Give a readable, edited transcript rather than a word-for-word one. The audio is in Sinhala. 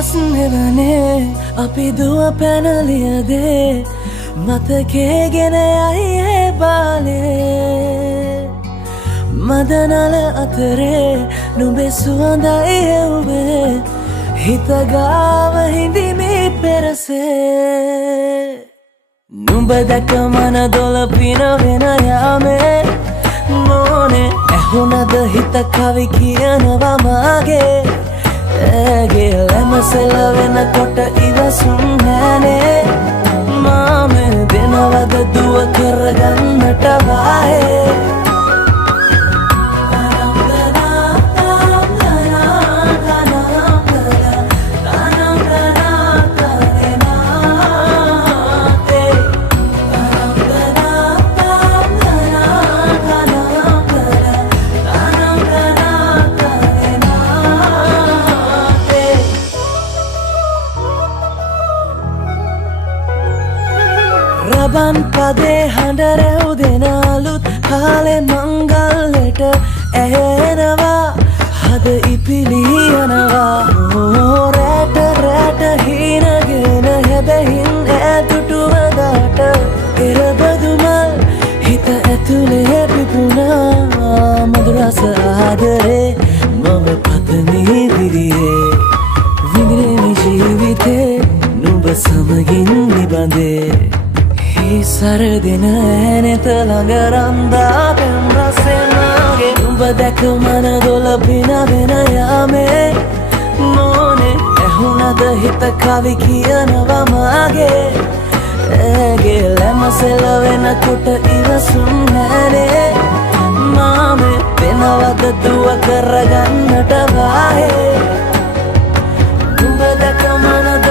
දවස් නෙවනේ අපි දුව පැනලියදේ මතකේ ගෙන යයි ඒ බාලේ මදනල අතරේ නුඹේ සුවඳයි එව්වේ හිතගාව හිඳිමි පෙරසේ නුඹ දැක මන දොළ පිනවෙන යාමේ නෝනේ ඇහුනද හිත කවි කියනවා මාගේ ඇගේ ලැමසෙල වෙනකොට ඉවසුම් නෑනේ මාමේ දෙනවද දුව කරගන්නට වායේ රබන් පදේ හඬ රැව් දෙන අලුත් කාලේ මංගල්ලට ඇහෙනවා හද ඉපිලි යනවා රැට රැට හීනගෙන හැබැහින් ඈතුටුවදාට එරබදුමල් හිත ඇතුලේ පිපුණා මధుරස ආදරේ මම පතමි දිරියේ විඳිනේ ජීවිතේ නුඹ සමගින් නිබඳේ සරදින ඇනෙත ළඟ රන්දා පෙම් රසෙනාගේ නුඹ දැක මන දොළ පිනවෙන යාමේ නෝනේ ඇහුනද හිත කවි කියනවා මාගේ ඇගේ ලැමසෙල වෙනකොට ඉවසුම් නෑනේ මාමේ වෙනවද දුව කරගන්නට වායේ නුඹ දැක මන